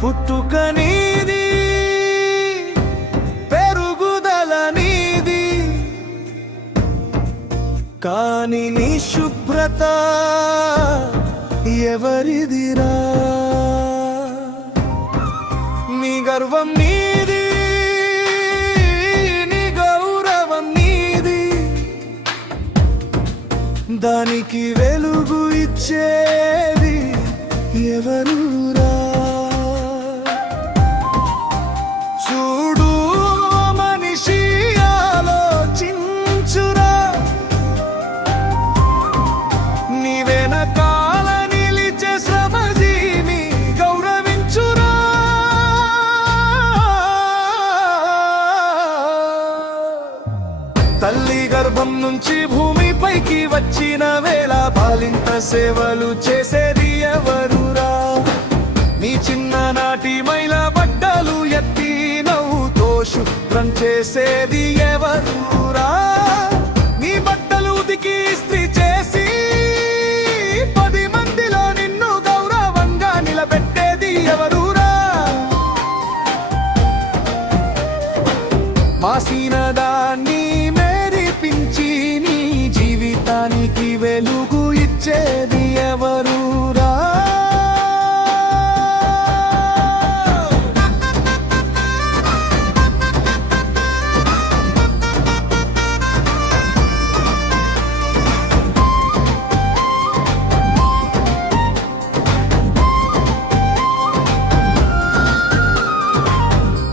పుట్టుక నీది, పెరుగుదల నీది, కాని నీ శుభ్రత ఎవరిదిరా? నీ గర్వం నీది, నీ గౌరవం నీది, దానికి వెలుగు ఇచ్చేది ఎవరురా? చూడు మనిషి ఆలోచించురా, నీ వెనకాల నిలిచే శ్రమజీవి గౌరవించురా. తల్లి గర్భం నుంచి భూమిపైకి వచ్చిన వేళ బాలింత సేవలు చేసేది ఎవరురా? నీ చిన్ననాటి మైల బట్టలు ఎత్తి నవ్వుతో శుభ్రం చేసేది ఎవరురా? నీ బట్టలు ఉతికి ఇస్త్రీ చేసి 10 మందిలో నిన్ను గౌరవంగా నిలబెట్టేది ఎవరురా? మాసిన దాన్ని మేరిపించి నీ జీవితానికి వెలుగు ఇచ్చేది ఎవరురా?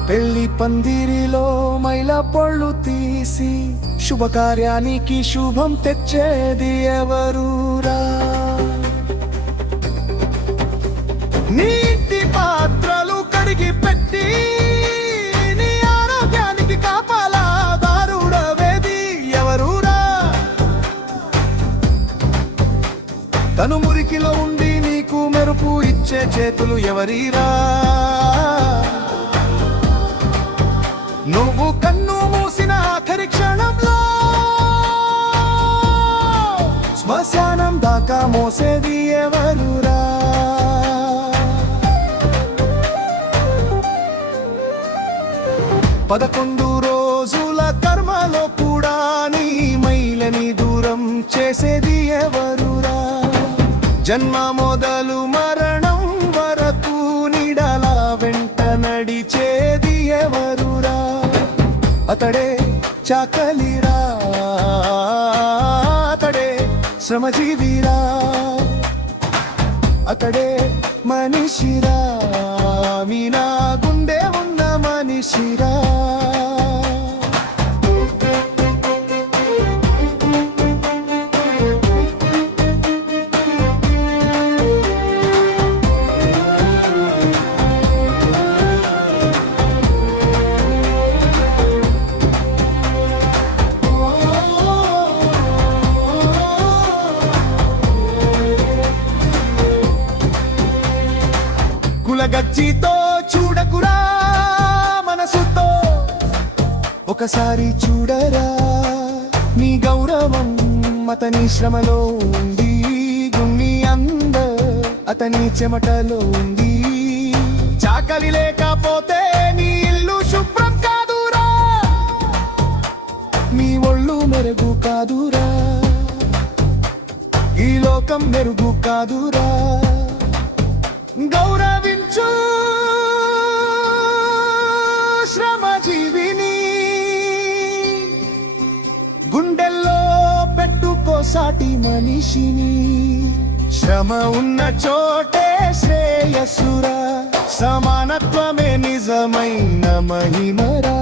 పెళ్లి పందిరిలో మైల పళ్ళు తీసి శుభకార్యానికి శుభం తెచ్చేది ఎవరురా? నీటి పాత్రలు కడిగి పెట్టి నీ ఆరోగ్యానికి కాపలాదారుడవేది ఎవరురా? తను మురికిలో ఉండి నీకు మెరుపు ఇచ్చే చేతులు ఎవరిరా? నువ్వు కన్ను మూసిన ఆఖరి క్షణంలో శ్మశానం దాకా మోసేది ఎవరురా? 11 రోజుల కర్మలో కూడా నీ మైలని దూరం చేసేది ఎవరురా? జన్మ మొదలు మరణం వరకు నీడల వెంట నడిచేది ఎవరురా? అతడే చాకలిరా, అతడే శ్రమజీవిరా, అతడే మనిషిరా, మీనా గుండె ఉన్న మనిషిరా. గజ్జితో చూడకురా, మనసుతో ఒకసారి చూడరా. నీ గౌరవం అతని శ్రమలో ఉంది, గున్ని అంద అతని చెమటలో ఉంది. చాకలి లేకపోతే నీ ఇల్లు శుభ్రం కాదురా, నీ ఒళ్ళు మెరుగు కాదురా, ఈ లోకం మెరుగు కాదురా. గౌరవించు శ్రమజీవిని, గుండెల్లో పెట్టుకో సాటి మనిషిని. శ్రమ ఉన్న చోటే శ్రేయస్సురా, సమానత్వమే నిజమైన మహిమరా.